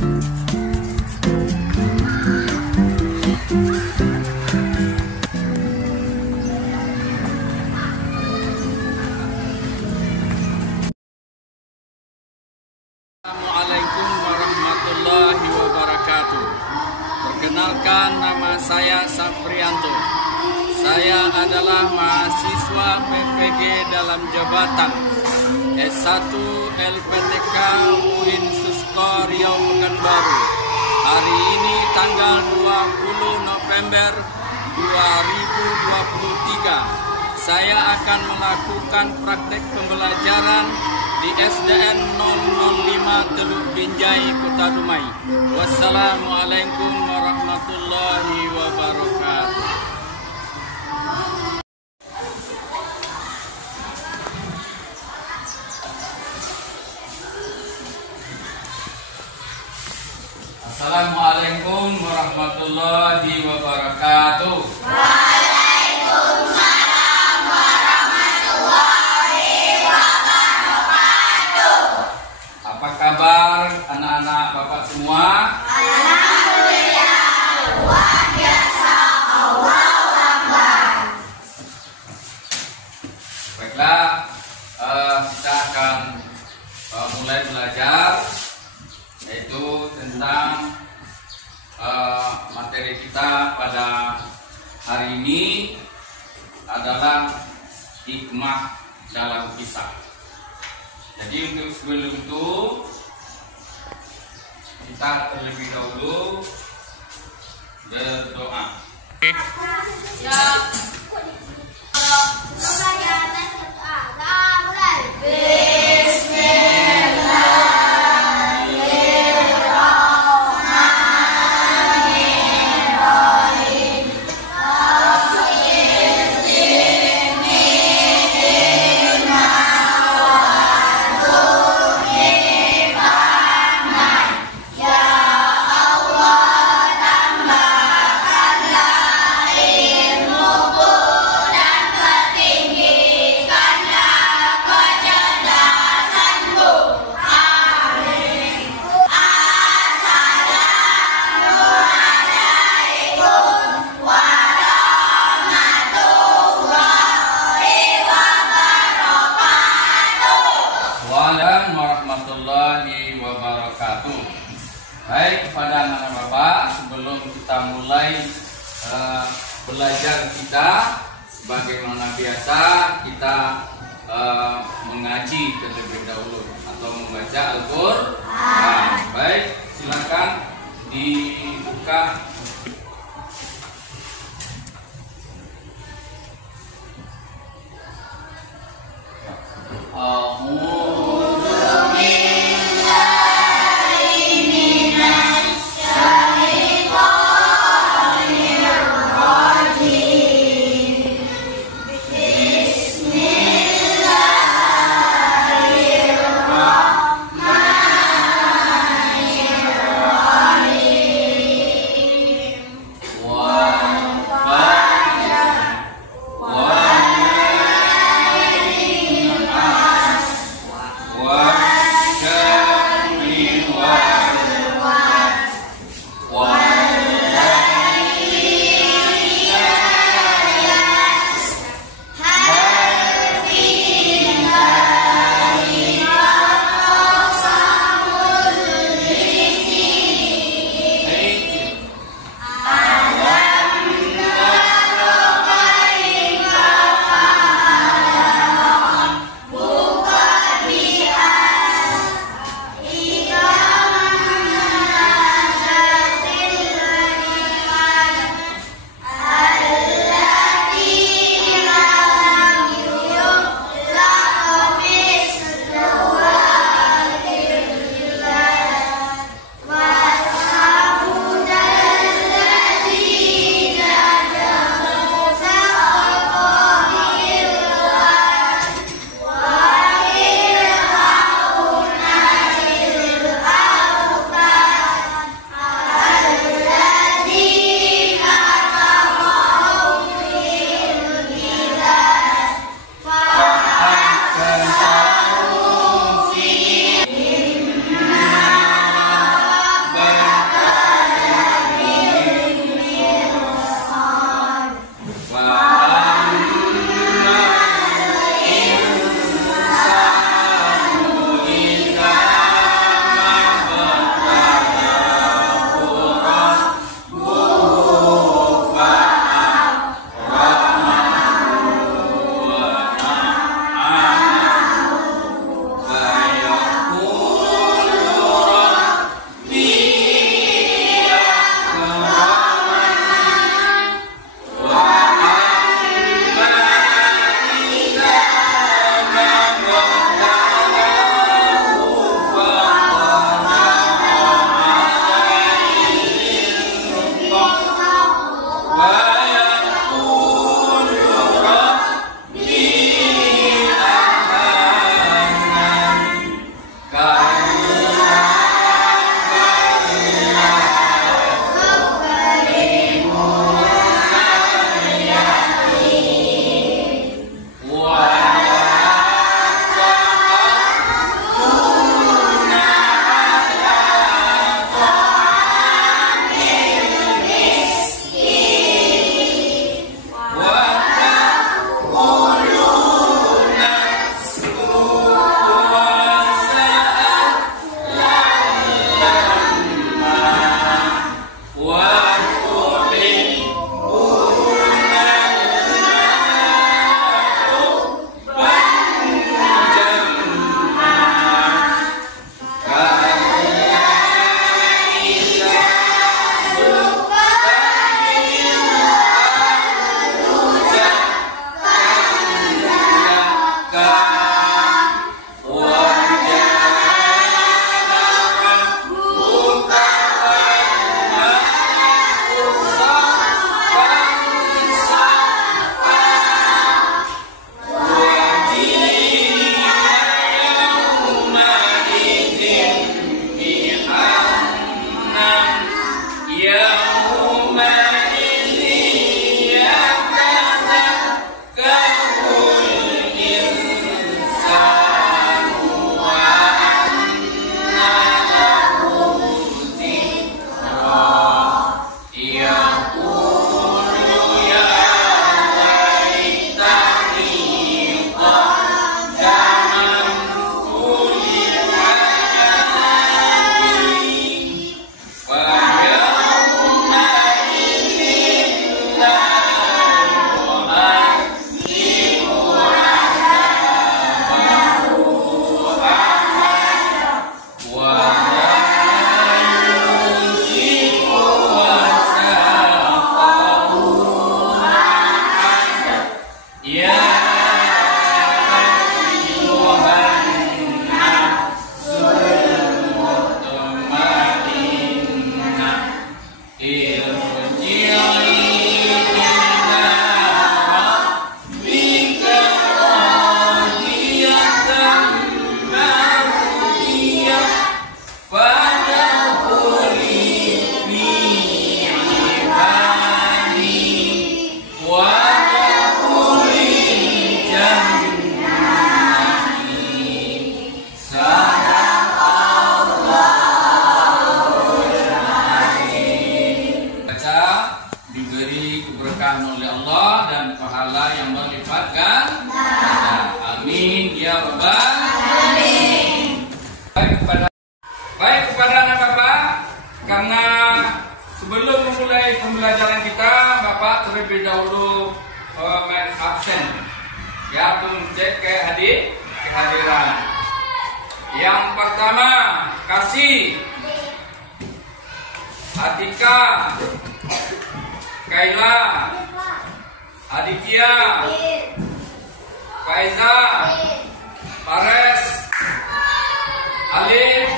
Assalamualaikum warahmatullahi wabarakatuh. Perkenalkan, nama saya Saprianto. Saya adalah mahasiswa PPG dalam jabatan S1 LPTK UIN Suskor Riau Pekanbaru. Hari ini tanggal 20 November 2023. Saya akan melakukan praktek pembelajaran di SDN 005 Teluk Binjai, Kota Dumai. Wassalamualaikum warahmatullahi wabarakatuh. Assalamualaikum warahmatullahi wabarakatuh. Waalaikumsalam warahmatullahi wabarakatuh. Apa kabar anak-anak Bapak semua? Alhamdulillah, luar biasa. Allahu Akbar. Baiklah, kita akan mulai belajar, yaitu tentang materi kita pada hari ini adalah hikmah dalam kisah. Jadi untuk sebelum itu kita terlebih dahulu berdoa. Ya. Warahmatullahi wabarakatuh. Baik, kepada anak-anak Bapak, sebelum kita mulai belajar kita, sebagaimana biasa kita mengaji terlebih dahulu atau membaca Al-Qur'an. Baik, silakan dibuka. fadkhuli fi ibadi wadkhuli jannati. Baca diberi keberkahan oleh Allah dan pahala yang berlipat ganda. Amin ya rabbal alamin. Baik kepada anak Bapak, karena sebelum memulai pembelajaran kita, Bapak terlebih dahulu absen, ya, untuk cek kehadiran. Yang pertama, Kasih, Atika, Kaila, Aditya, Faiza, Pares, Alif,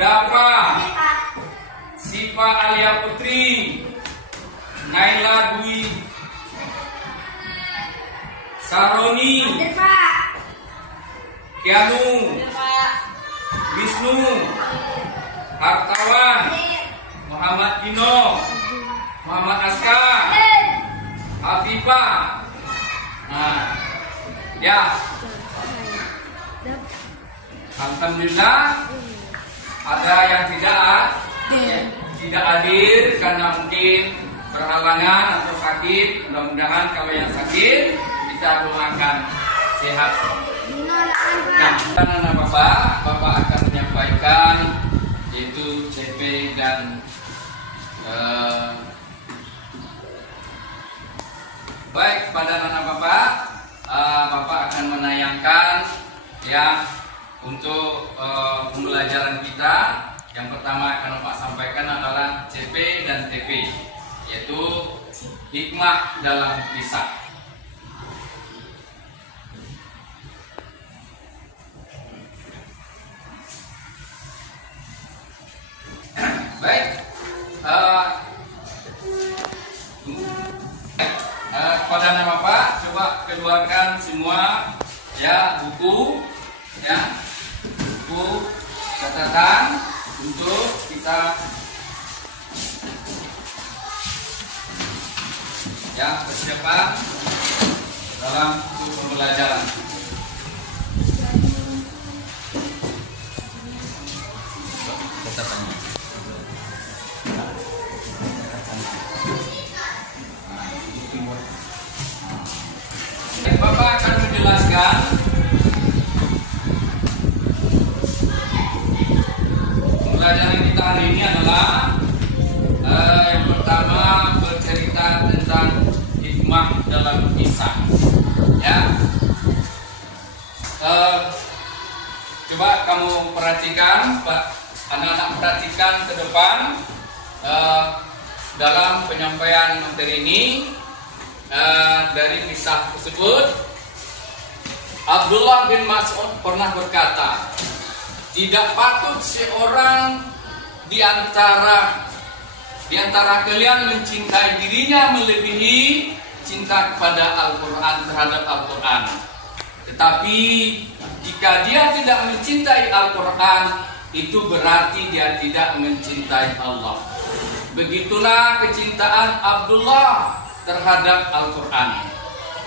Dafa, Siva Alia Putri, Naila Dwi, Saroni, Kianu, Wisnu, Hartawan, Muhammad Dino, Muhammad Aska, Afifah. Nah, ya, alhamdulillah ada yang tidak hadir karena mungkin berhalangan atau sakit. Mudah-mudahan kalau yang sakit bisa doakan sehat. Nah, anak Bapak akan menyampaikan yaitu CP dan baik pada anak Bapak, Bapak akan menayangkan ya untuk pembelajaran kita. Yang pertama akan Bapak sampaikan adalah CP dan TP, yaitu hikmah dalam kisah. Baik, kepada anak Bapak, coba keluarkan semua ya buku, ya buku catatan untuk kita ya persiapan dalam pembelajaran. Catatannya. Bapak akan menjelaskan pembelajaran kita hari ini adalah yang pertama bercerita tentang hikmah dalam kisah. Ya, coba kamu perhatikan, Pak, anak-anak perhatikan ke depan dalam penyampaian materi ini. Dari kisah tersebut, Abdullah bin Mas'ud pernah berkata, tidak patut seorang di antara kalian mencintai dirinya melebihi cinta kepada Al-Quran, terhadap Al-Quran. Tetapi jika dia tidak mencintai Al-Quran, itu berarti dia tidak mencintai Allah. Begitulah kecintaan Abdullah terhadap Al-Quran.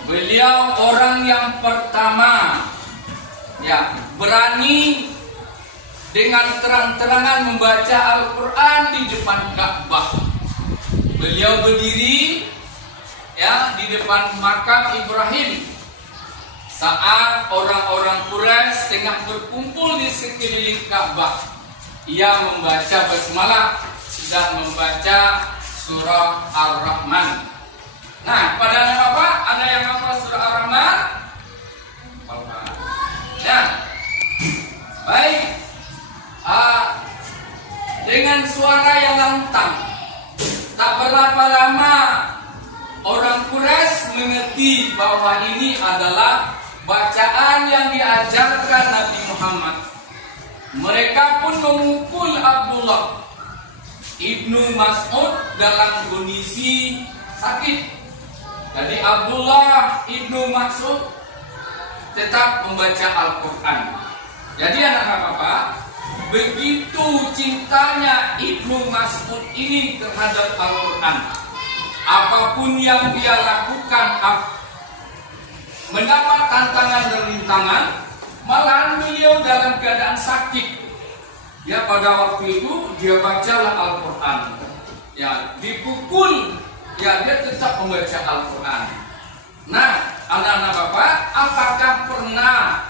Beliau orang yang pertama ya berani dengan terang-terangan membaca Al-Quran di depan Ka'bah. Beliau berdiri ya di depan makam Ibrahim saat orang-orang Quraisy tengah berkumpul di sekeliling Ka'bah. Ia membaca basmalah, sedang membaca surah Ar-Rahman. Nah, pada anak Bapak ada yang hafal surah Ar-Rahman? Ya, baik. Dengan suara yang lantang, tak berapa lama orang Quraisy mengerti bahwa ini adalah bacaan yang diajarkan Nabi Muhammad. Mereka pun memukul Abdullah ibnu Mas'ud dalam kondisi sakit. Jadi Abdullah ibnu Mas'ud tetap membaca Al-Quran. Jadi anak-anak Bapak, begitu cintanya Ibnu Mas'ud ini terhadap Al-Quran. Apapun yang dia lakukan, mendapat tantangan dan rintangan, malahan beliau dalam keadaan sakit. Ya, pada waktu itu dia bacalah Al-Quran. Ya, dipukul, ya dia tetap membaca Al-Quran. Nah, anak-anak Bapak, apakah pernah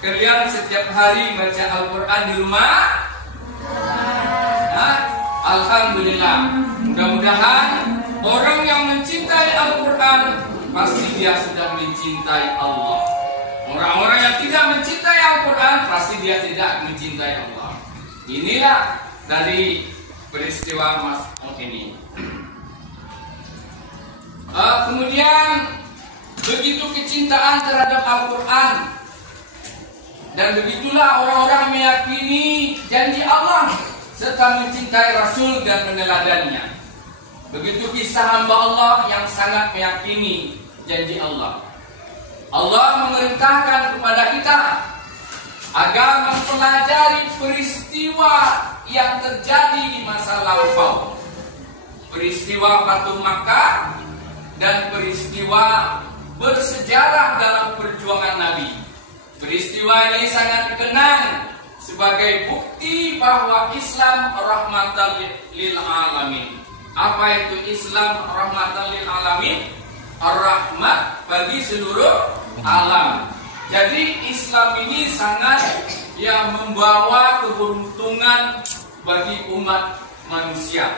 kalian setiap hari baca Al-Quran di rumah? Nah, alhamdulillah. Mudah-mudahan orang yang mencintai Al-Quran pasti dia sudah mencintai Allah. Orang-orang yang tidak mencintai Al-Quran pasti dia tidak mencintai Allah. Inilah dari peristiwa Mas'ud ini. Kemudian begitu kecintaan terhadap Al-Quran, dan begitulah orang-orang meyakini janji Allah serta mencintai Rasul dan meneladannya. Begitu kisah hamba Allah yang sangat meyakini janji Allah. Allah memerintahkan kepada kita agar mempelajari peristiwa yang terjadi di masa lampau, peristiwa Fatuh Makkah dan peristiwa bersejarah dalam perjuangan Nabi. Peristiwa ini sangat dikenang sebagai bukti bahwa Islam rahmatan lil alamin. Apa itu Islam rahmatan lil alamin? Ar-rahmat bagi seluruh alam. Jadi Islam ini sangat yang membawa keberuntungan bagi umat manusia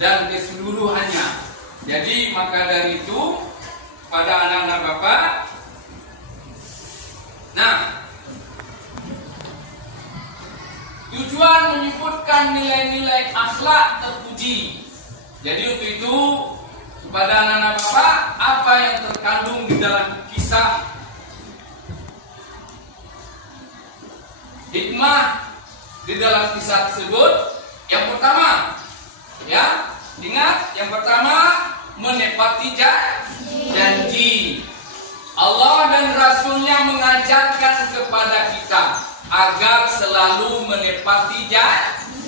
dan keseluruhannya. Jadi maka dari itu pada anak-anak Bapak, nah, tujuan menyebutkan nilai-nilai akhlak terpuji. Jadi untuk itu kepada anak-anak Bapak, apa yang terkandung di dalam kisah hikmah di dalam kisah tersebut? Yang pertama, ya, ingat, yang pertama menepati janji. Allah dan Rasulnya mengajarkan kepada kita agar selalu menepati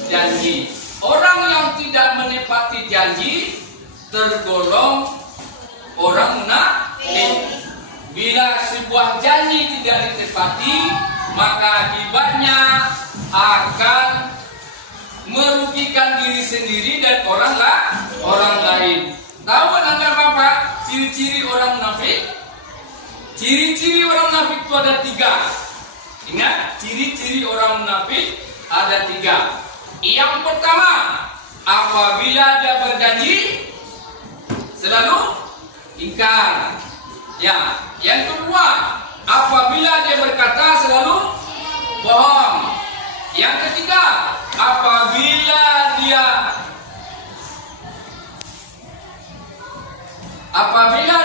janji. Orang yang tidak menepati janji tergolong orang munafik. Bila sebuah janji tidak ditepati, maka akibatnya akan merugikan diri sendiri dan orang lain. Tahu anak Bapak ciri-ciri orang munafik? Ciri-ciri orang munafik itu ada 3. Ingat, ciri-ciri orang munafik ada 3. Yang pertama, apabila dia berjanji selalu ingkar. Ya, yang kedua, apabila dia berkata selalu bohong. Yang ketiga, apabila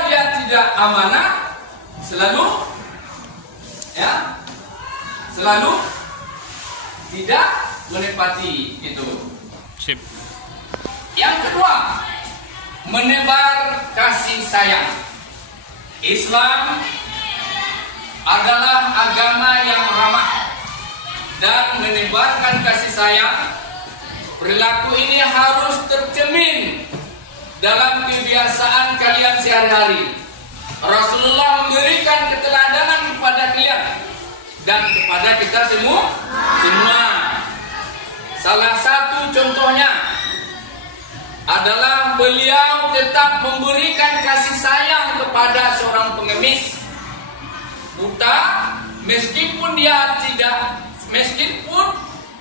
dia tidak amanah, selalu tidak menepati itu. Sip. Yang kedua, menebar kasih sayang. Islam adalah agama yang ramah dan menebarkan kasih sayang. Perilaku ini harus tercermin dalam kebiasaan kalian sehari-hari. Rasulullah memberikan keteladanan kepada kalian dan kepada kita semua. Salah satu contohnya adalah beliau tetap memberikan kasih sayang kepada seorang pengemis buta, meskipun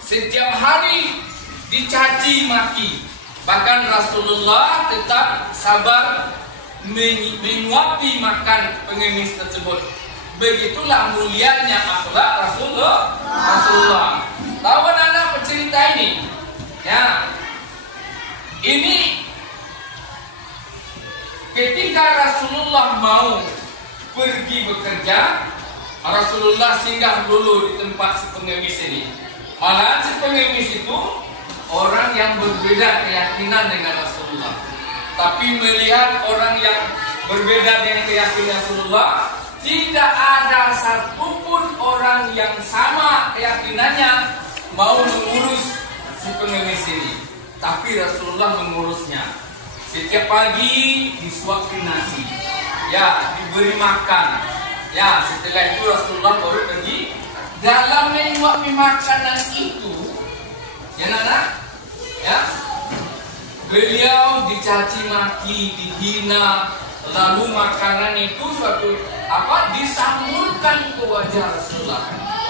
setiap hari dicaci maki. Bahkan Rasulullah tetap sabar menyuapi makan pengemis tersebut. Begitulah mulianya akhlak Rasulullah. Tahu anak-anak cerita ini? Ya. Ini ketika Rasulullah mau pergi bekerja, Rasulullah singgah dulu di tempat si pengemis ini. Malah si pengemis itu orang yang berbeda keyakinan dengan Rasulullah. Tapi melihat orang yang berbeda dengan keyakinan Rasulullah, tidak ada satupun orang yang sama keyakinannya mau mengurus si pengemis ini, tapi Rasulullah mengurusnya. Setiap pagi disuapin nasi, ya diberi makan, ya setelah itu Rasulullah baru pergi. Dalam menyuapi makanan itu, ya Nana, ya beliau dicaci maki, dihina, lalu makanan itu disamburkan ke wajah Rasulullah.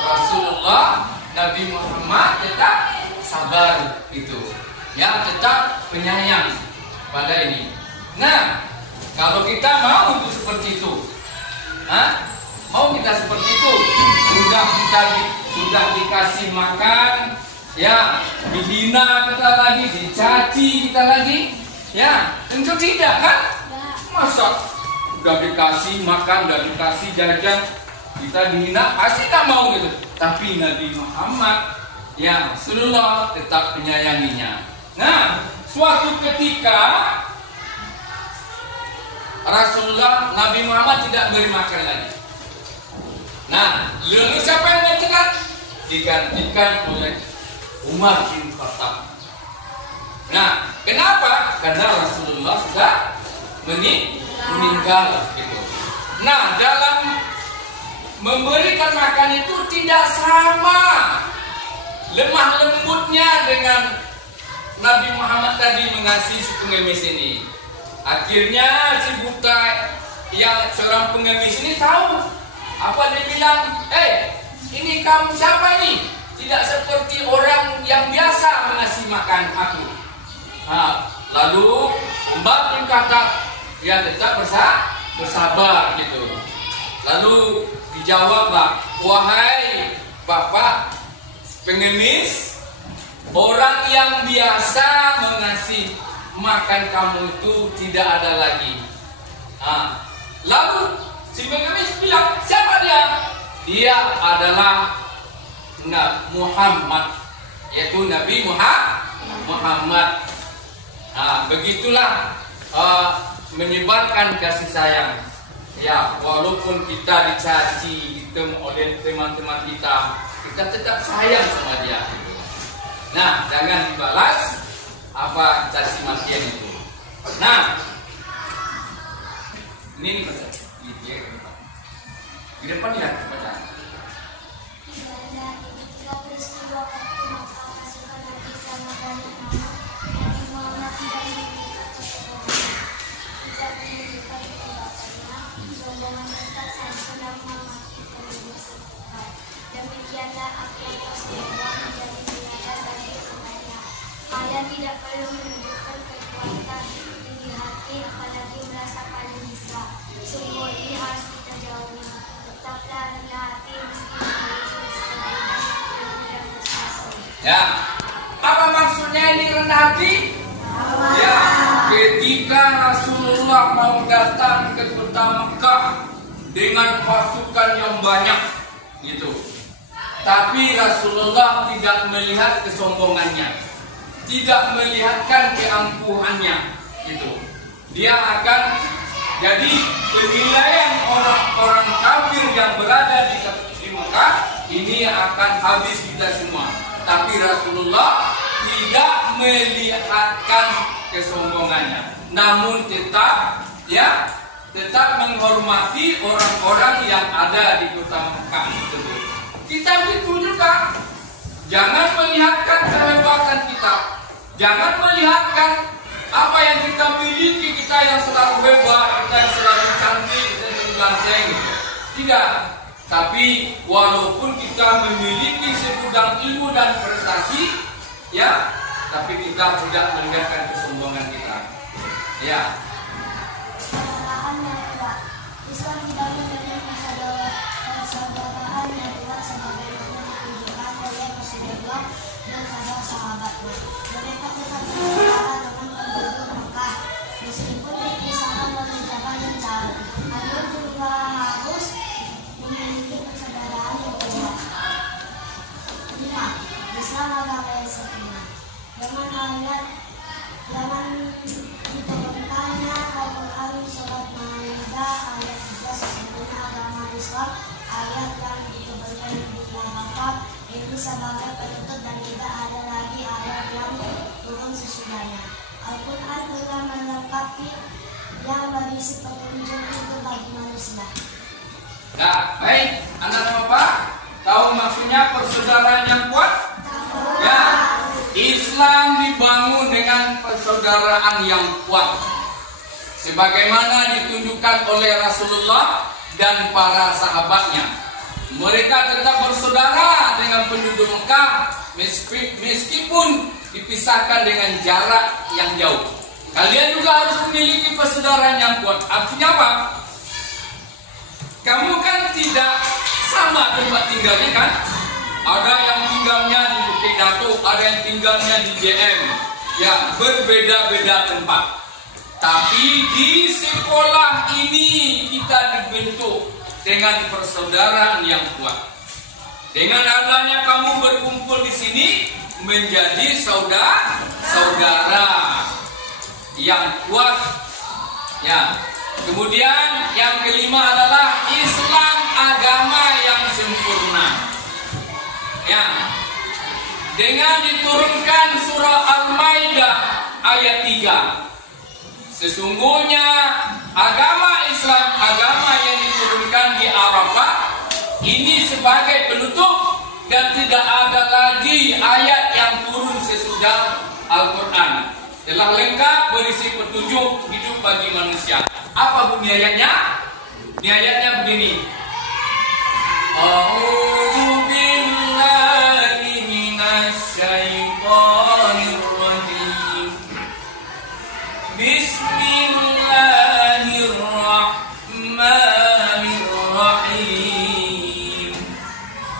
Rasulullah Nabi Muhammad tetap sabar itu, ya tetap penyayang pada ini. Nah, kalau kita mau itu seperti itu, mau kita seperti itu, sudah dikasih makan, ya dihina kita lagi, dicaci kita lagi, ya tentu tidak kan? Masa udah dikasih makan, udah dikasih jajan, kita dihina, pasti tak mau gitu. Tapi Nabi Muhammad, ya Rasulullah tetap menyayanginya. Nah, suatu ketika Rasulullah Nabi Muhammad tidak beri makan lagi. Nah, lalu siapa yang mencegat? Digantikan oleh Umar bin Khattab. Nah, kenapa? Karena Rasulullah sudah meninggal gitu. Nah, dalam memberikan makan itu tidak sama lemah lembutnya dengan Nabi Muhammad tadi mengasihi si pengemis ini. Akhirnya si buta yang seorang pengemis ini tahu apa dia bilang, ini kamu siapa ini? Tidak seperti orang yang biasa mengasihi makan aku. Nah, lalu Umar bin Khattab ya tetap bersabar gitu. Lalu dijawablah, wahai bapak pengemis, orang yang biasa mengasihi makan kamu itu tidak ada lagi. Lalu si pengemis bilang, siapa dia? Dia adalah Muhammad, yaitu Nabi Muhammad. Begitulah menyebarkan kasih sayang. Ya, walaupun kita dicaci oleh teman-teman kita tetap sayang sama dia. Nah, jangan dibalas apa caci makian itu. Nah, ini baca di depan ya baca. Tidak perlu menunjukkan kekuatan tinggi hati, apalagi merasa paling bisa. Sungguh ini harus kita jauhi. Tetaplah rendah hati meski tidak bersalah. Ya, apa maksudnya ini rendah hati? Ya, ketika Rasulullah mau datang ke kota Mekah dengan pasukan yang banyak, gitu. Tapi Rasulullah tidak melihat kesombongannya, tidak melihatkan keangkuhannya, gitu. Dia akan jadi penilaian orang-orang kafir yang berada di Mekah ini akan habis kita semua. Tapi Rasulullah tidak melihatkan kesombongannya, namun tetap menghormati orang-orang yang ada di kota Mekah tersebut. Kita begitu juga. Jangan melihatkan kehebatan kita, jangan melihatkan apa yang kita miliki, kita yang selalu hebat, kita yang selalu cantik, kita yang ganteng. Tidak. Tapi walaupun kita memiliki segudang ilmu dan prestasi, ya, tapi kita tidak melihatkan kesombongan kita. Ya. Islam dibangun dengan persaudaraan yang kuat sebagaimana ditunjukkan oleh Rasulullah dan para sahabatnya. Mereka tetap bersaudara dengan penduduk Mekah, meskipun dipisahkan oleh jalan yang jauh. Namun juga harus memiliki persaudaraan yang kuat. 5. Islam agama yang sempurna. Jangan diturunkannya Al-Quran surat Maidah ayat 3 sesungguhnya agama Islam ayat yang diberikan di lafaz ini sebagai penutup dan rahasianya. Al-Quran telah melengkapi yang berisi petunjuk itu bagi manusia. Nah, baik, anak Bapak, tahu maksudnya persaudaraan yang kuat? Ya, Islam dibangun dengan persaudaraan yang kuat, sebagaimana ditunjukkan oleh Rasulullah dan para sahabatnya. Mereka tetap bersaudara dengan penduduk Mekah meskipun dipisahkan dengan jarak yang jauh. Kalian juga harus memiliki persaudaraan yang kuat. Artinya apa? Kamu kan tidak sama tempat tinggalnya kan? Ada yang tinggalnya di Bukit Datuk, ada yang tinggalnya di JM. Ya, berbeda-beda tempat. Tapi di sekolah ini kita dibentuk dengan persaudaraan yang kuat. Dengan adanya kamu berkumpul di sini menjadi saudara yang kuat. Ya. Kemudian yang kelima adalah Islam agama yang sempurna. Ya. Dengan diturunkan surah Al-Maidah ayat 3. Sesungguhnya agama Islam, agama yang diturunkan di Arafah ini sebagai penutup, dan tidak ada lagi ayat yang turun sesudah Al-Quran. Telah lengkap berisi petunjuk hidup bagi manusia. Apa bunyi ayatnya? Bunyi ayatnya begini. A'udzu billahi minasyaitonir rajim. Bismillahirrahmanirrahim.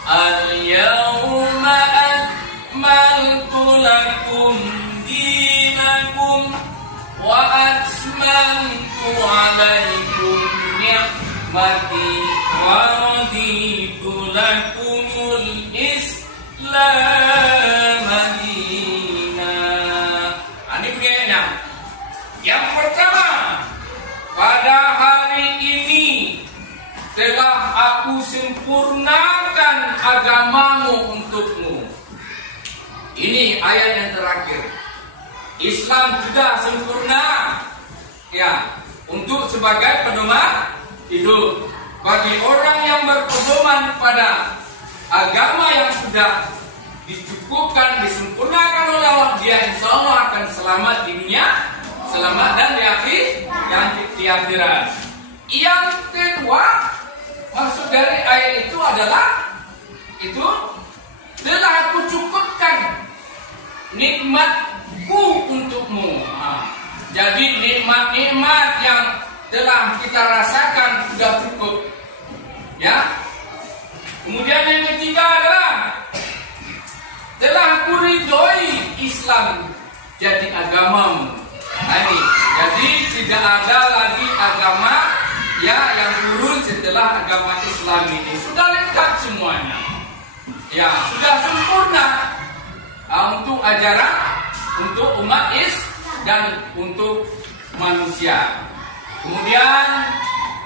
Al-yawma akmaltu lakum dinakum wa atmamtu alaikum ni'mati wa raditu lakumul Islam madinah. Ini bunyinya. Yang pertama, pada hari ini telah aku sempurnakan agamamu untukmu. Ini ayat yang terakhir. Islam sudah sempurna, ya, untuk sebagai pedoman hidup bagi orang yang berpedoman pada agama yang sudah dicukupkan, disempurnakan oleh Allah. Dia insya Allah akan selamat di dunia, selamat dan di akhirat. Yang kedua, maksud dari ayat itu adalah telah aku cukupkan nikmatku untukmu. Jadi nikmat-nikmat yang telah kita rasakan sudah cukup. Ya. Kemudian yang ketiga adalah telah aku ridhoi Islam jadi agamamu. Ini. Jadi tidak ada lagi agama yang turun setelah agama Islam ini. Sudah lengkap semuanya. Ya, sudah sempurna untuk ajaran, untuk umat dan untuk manusia. Kemudian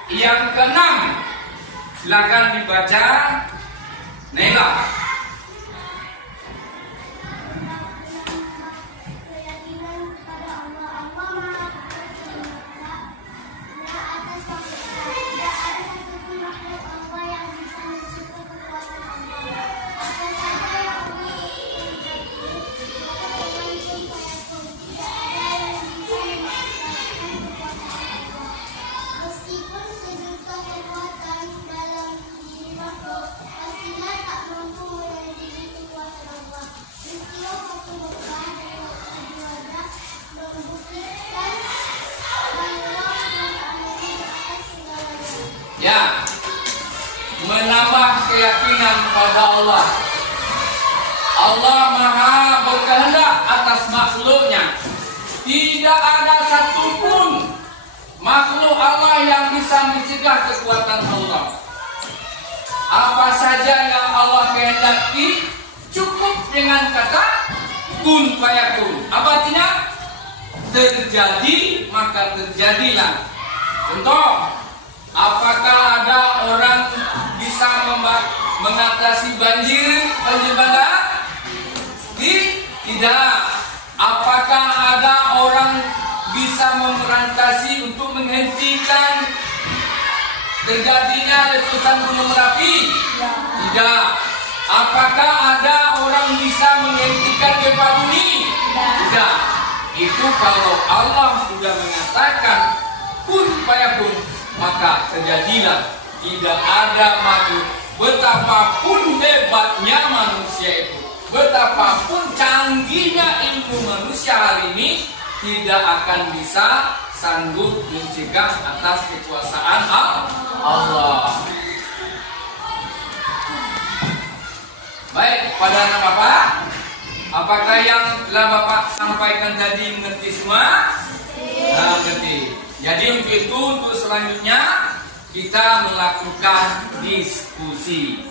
yang keenam, silakan dibaca. Nela. Ya, menambah keyakinan pada Allah. Allah Maha berkehendak atas makhluknya. Tidak ada satupun makhluk Allah yang bisa mencegah kekuatan Allah. Apa saja yang Allah kehendaki cukup dengan kata kun fayakun. Apa artinya? Terjadi maka terjadilah. Contoh, apakah ada orang bisa mengatasi banjir bandang? Tidak. Apakah ada memberantasi untuk menghentikan terjadinya letusan gunung Merapi? Tidak. Apakah ada orang bisa menghentikan gempa bumi? Tidak. Itu kalau Allah sudah mengatakan kun fayakun, maka terjadilah. Tidak ada makhluk, betapapun hebatnya manusia itu, betapapun canggihnya ilmu manusia hari ini, tidak akan bisa sanggup mencegah atas kekuasaan Allah. Baik, pada anak Bapak, apakah yang telah Bapak sampaikan tadi mengerti semua? Nah, mengerti. Jadi untuk itu, untuk selanjutnya kita melakukan diskusi.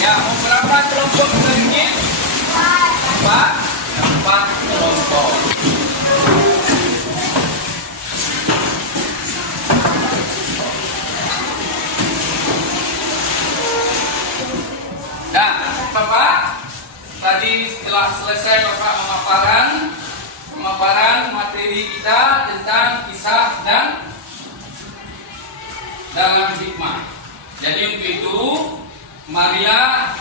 Ya, mau berapa kelompok ini? Empat kelompok. Nah, Bapak, tadi setelah selesai Bapak memaparan materi kita tentang kisah dan dalam hikmah. Jadi untuk itu, marilah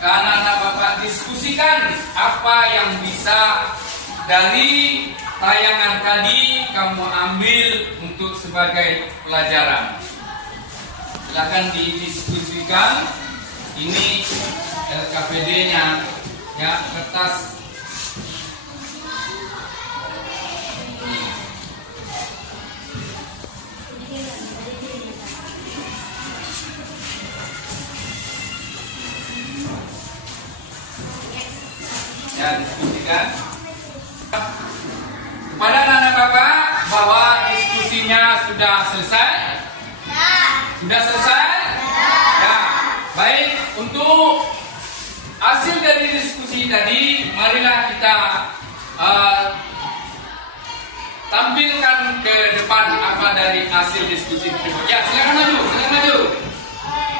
anak-anak Bapak diskusikan apa yang bisa dari tayangan tadi kamu ambil untuk sebagai pelajaran. Silakan didiskusikan. Ini LKPD-nya, ya, kertas. Ya, diskusikan. Kepada anak-anak Bapak bahwa diskusinya sudah selesai. Sudah selesai? Ya. Baik, untuk hasil dari diskusi tadi, marilah kita tampilkan ke depan apa dari hasil diskusi tersebut. Ya, silakan maju, silakan maju.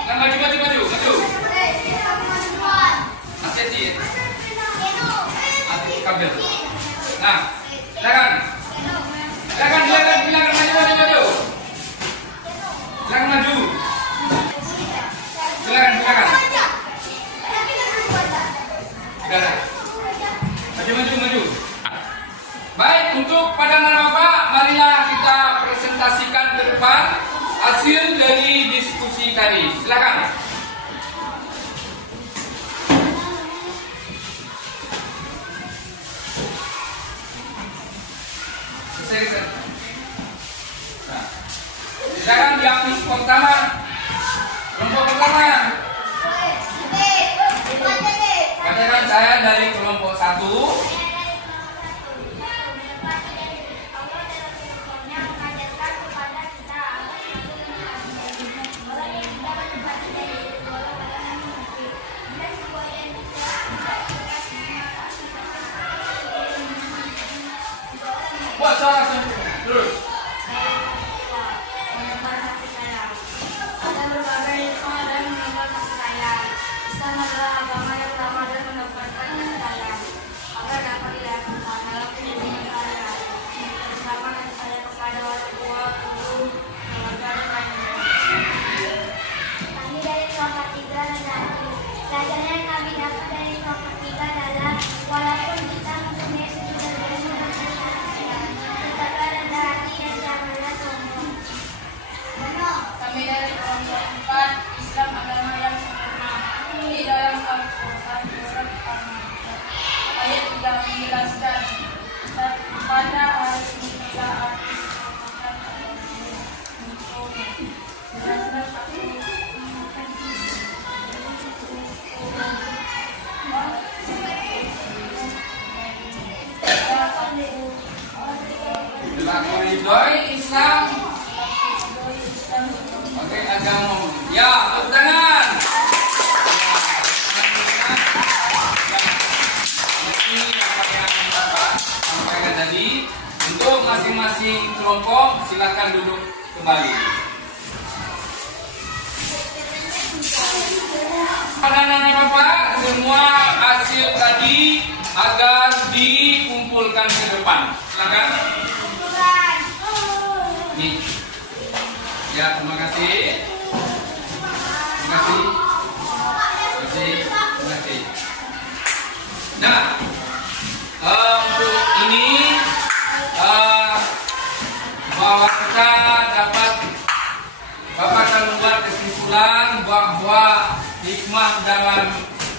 Silakan maju. Aseti. Aseti kabel. Nah, silakan. Silakan maju. Silakan maju. Silakan. Maju. Baik, untuk pada anak Bapak, marilah kita presentasikan ke depan hasil dari diskusi tadi. Silakan. Selesai. Nah, silakan diambil pertama. Kelompok pertama. Katakan saya dari kelompok 1. Buat suara terus. Ada berbagai hikmah dan mendapat kasih sayang. Islam adalah agama yang utama dan mendapatkan kasih sayang. Agar dapat dilakukan dalam kehidupan sehari-hari. Bersama kasih sayang kepada orang tua, guru, keluarga dan lainnya. Kami dari kelompok 3 Rendahi. Pelajaran yang kami dapat dari kelompok 3 adalah walaupun kita mempunyai sudut dan ilmu dan kesehatan, tetaplah rendah hati dan janganlah sombong. Kami dari kelompok 4, Islam agama yang sempurna. Di dalam Al-Quran surat Al-Ma'idah ayat 3 menjelaskan pada hari ini telah aku merupakan untukmu. Jelaskan aku Berlaku ridhoi Islam. Oke, agama. Ya, tepuk tangan. Ini apa yang Bapak sampaikan tadi. Untuk masing-masing kelompok silakan duduk kembali. Anak-anak Bapak, semua hasil tadi agar dikumpulkan ke depan. Silakan. Nih. Ya, terima kasih. Terima kasih. Terima kasih. Nah, untuk ini bahwa kita dapat Bapak akan membuat kesimpulan bahwa hikmah dalam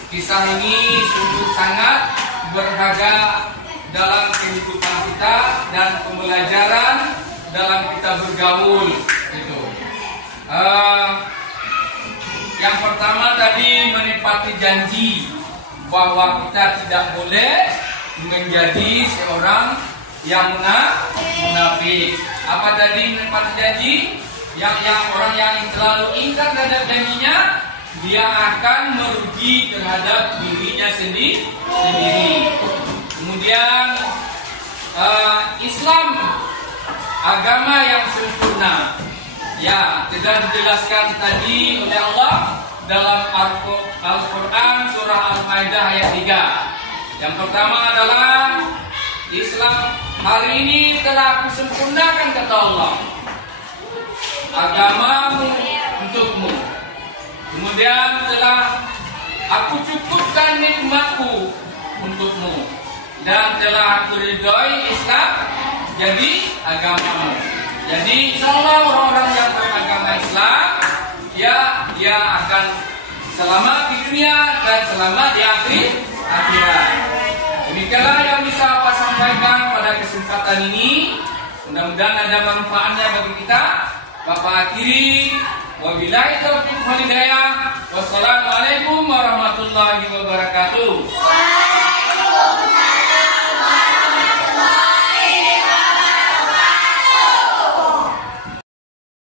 kisah ini sungguh sangat berharga dalam kehidupan kita dan pembelajaran dalam kita bergaul. Gitu. Yang pertama tadi menepati janji bahwa kita tidak boleh menjadi seorang yang munafik. Apa tadi menepati janji? Yang orang yang selalu ingkar terhadap janjinya, dia akan merugi terhadap dirinya sendiri. Kemudian Islam agama yang sempurna. Ya, sudah dijelaskan tadi oleh Allah dalam Al-Quran surah Al-Maidah ayat 3. Yang pertama adalah Islam hari ini telah aku sempurnakan, kata Allah, agamamu untukmu. Kemudian telah aku cukupkan nikmatku untukmu, dan telah aku ridhoi Islam jadi agamamu. Jadi insyaallah orang-orang yang beragama Islam dia akan selamat di dunia dan selamat di akhirat. Demikianlah yang bisa Pak sampaikan pada kesempatan ini. Mudah-mudahan ada manfaatnya bagi kita. Bapak akhiri, wabillahi taufiq wal hidayah. Wassalamualaikum warahmatullahi wabarakatuh.